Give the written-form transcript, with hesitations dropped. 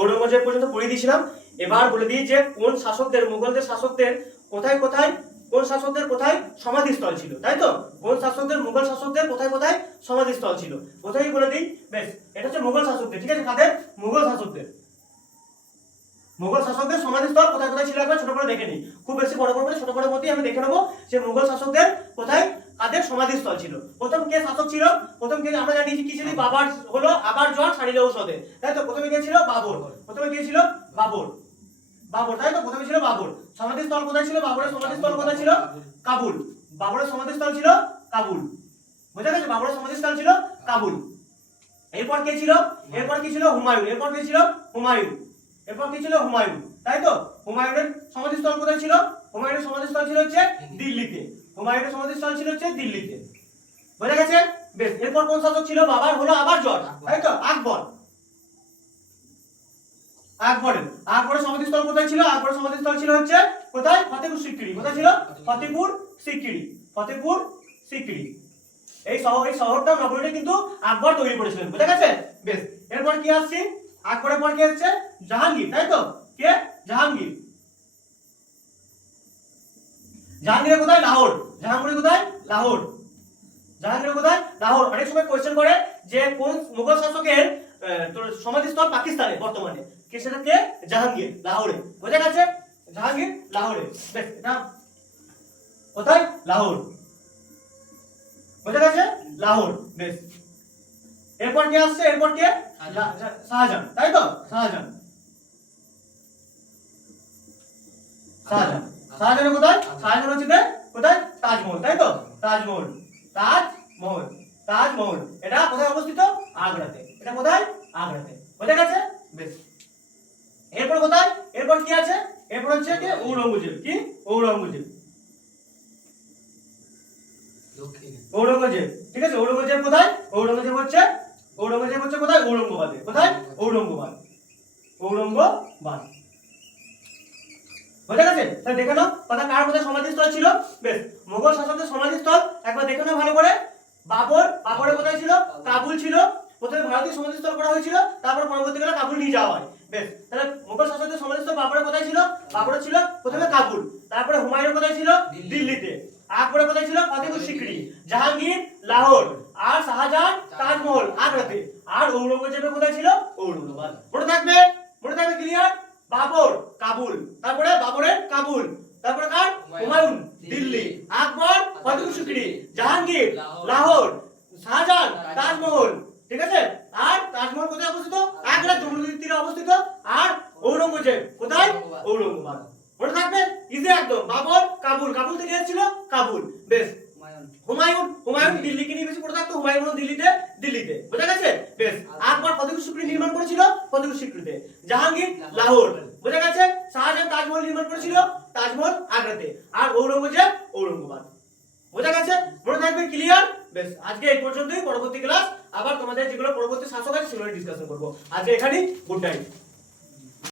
ঔরঙ্গজেব পর্যন্ত পড়িয়ে দিয়েছিলাম। এবার বলে দিই যে কোন শাসকদের, মুঘলদের শাসকদের কোথায় কোথায়, কোন শাসকদের কোথায় সমাধিস্থল ছিল, তাই তো? কোন শাসকদের, মুঘল শাসকদের কোথায় কোথায় সমাধিস্থল ছিল কোথায় বলে দিই। বেশ, এটা হচ্ছে মুঘল শাসকদের, ঠিক আছে? কাদের? মুঘল শাসকদের। মুঘল শাসকদের সমাধিস্থল কোথায় কোথায় ছিল একবার ছোট করে দেখে নিই। খুব বেশি বড় করে ছোট করে মধ্যেই আমি দেখে নেবো যে মুঘল শাসকদের কোথায় কাদের সমাধিস্থল ছিল। প্রথম কে শাসক ছিল? প্রথম কে আমরা জানি কি ছিল? বাবার হলো আবার জ্বর সারিলে ঔষধে, তাই তো? প্রথমে কে ছিল? বাবর। প্রথমে কে ছিল? বাবর। বাবর, তাই তো? প্রথমে ছিল বাবর। সমাধিস্থল কোথায় ছিল? বাবরের সমাধিস্থল কোথায় ছিল? কাবুল। বাবরের সমাধিস্থল ছিল কাবুল। বুঝা গেছে? বাবরের সমাধিস্থল ছিল কাবুল। এরপর কে ছিল? এরপর কি ছিল? হুমায়ুন। এরপর কে ছিল? হুমায়ুন। এরপর কি ছিল? হুমায়ুন, তাই তো? হুমায়ুনের সমাধিস্থল কোথায় ছিল? হুমায়ুনের সমাধিস্থল ছিল হচ্ছে দিল্লিতে। হুমায়ুনের সমাধিস্থল ছিল হচ্ছে দিল্লিতে। বুঝা গেছে? বেশ, এরপর কোন শাসক ছিল? বাবার হলো আবার জ্বর, তাই তো? আকবর। আকবরের সমাধিস্থল কোথায় ছিল? আকবরের সমাধিস্থল ছিল হচ্ছে কোথায়? ফতেপুর সিক্রি। কোথায় ছিল? ফতেপুর সিক্রি। ফতেপুর সিক্রি। এই শহরটা, নগরীটা কিন্তু আকবর তৈরি করেছিলেন। বুঝা গেছে? বেশ, এরপর কি আসছে? আকবরের পর কি হচ্ছে? জাহাঙ্গীর, তাই তো? কে? জাহাঙ্গীর। জাহাঙ্গীরের কোথায়? লাহোর। জাহাঙ্গীরের কোথায়? লাহোর। জাহাঙ্গীরের কোথায়? লাহোর। অনেক সময় কোশ্চেন করে যে কোন মুঘল শাসকের সমাধিস্থল পাকিস্তানে বর্তমানে, কে সেটা? কে? জাহাঙ্গীর, লাহোরে। বুঝা গেছে? জাহাঙ্গীর লাহোরে। বেশ, এটা কোথায়? লাহোর। বুঝা গেছে? লাহোর। বেশ, এরপর কে আসছে? এরপর কে? শাহজাহান, তাই তো? শাহজাহান। শাহজাহান। শাহজাহান কোথায়? শাহজাহান হচ্ছে কোথায়? তাজমহল, তাই তো? তাজমহল। তাজমহল। তাজমহল এটা কোথায় অবস্থিত? আগ্রাতে। এটা কোথায়? আগ্রাতে। বুঝা গেছে? বেশ, এরপর কোথায়? এরপর কি আছে? এরপর হচ্ছে কি? ঔরঙ্গজেব। কি? ঔরঙ্গজেব। ঔরঙ্গজেব, ঠিক আছে? ঔরঙ্গজেব কোথায়? ঔরঙ্গজেব হচ্ছে কোথায়? ঔরঙ্গাবাদে। কোথায়? ঔরঙ্গাবাদ। ঔরঙ্গাবাদ। বুঝা গেছে? তাহলে দেখে নাও কথা কার কোথায় সমাধিস্থল ছিল। বেশ, মুঘল শাসকদের সমাধিস্থল একবার দেখে নাও ভালো করে। বাবরের কোথায় ছিল? কাবুল ছিল। প্রথমে ভারতীয় সমাধিস্থল করা হয়েছিল, তারপর পরবর্তীকালে কাবুল নিয়ে যাওয়া হয়। বেশ, তাহলে মুঘল শাসকদের সমাধিস্থল বাবরের কোথায় ছিল? বাবরের ছিল প্রথমে কাবুল, তারপরে হুমায়ুনের কোথায় ছিল? দিল্লিতে। আকবরের কোথায় ছিল? ফতেপুর সিক্রি। জাহাঙ্গীর লাহোর। আর শাহজাহান তাজমহল আগ্রাতে। আর ঔরঙ্গজেবের কোথায় ছিল? ঔরঙ্গাবাদ। মনে থাকবে? মনে থাকবে? ক্লিয়ার? বাবর কাবুল, তারপরে বাবরের কাবুল, তারপরে কার? হুমায়ুন দিল্লি, আকবর ফতেপুর সিক্রি, জাহাঙ্গীর লাহোর, শাহজাহান তাজমহল, ঠিক আছে? আর তাজমহল কোথায় অবস্থিত? আগ্রা যমুনা নদীর তীরে অবস্থিত। আর ঔরঙ্গজেব কোথায়? ঔরঙ্গাবাদ। মনে থাকবে? ইজি একদম। বাবর কাবুল, কাবুল থেকে এসেছিল কাবুল। বেশ, হুমায়ুন দিল্লিকে নিয়ে বেশি পড়ে থাকতো। হুমায়ুন দিল্লিতে। বুঝা গেছে? বেশ, আকবর ফতেপুর সিক্রি নির্মাণ করেছিল ফতেপুর সিক্রিতে। জাহাঙ্গীর লাহোর। বুঝা গেছে? শাহজাহান তাজমহল নির্মাণ করেছিল তাজমহল আগ্রাতে। আর ঔরঙ্গজেব ঔরঙ্গাবাদ। বুঝা গেছে? মনে থাকবে? ক্লিয়ার? বেশ, আজকে এই পর্যন্তই। পরবর্তী ক্লাস আবার তোমাদের যেগুলো পরবর্তী শাসক আছে সেগুলো ডিসকাশন করব। আজকে এখানেই। Good night.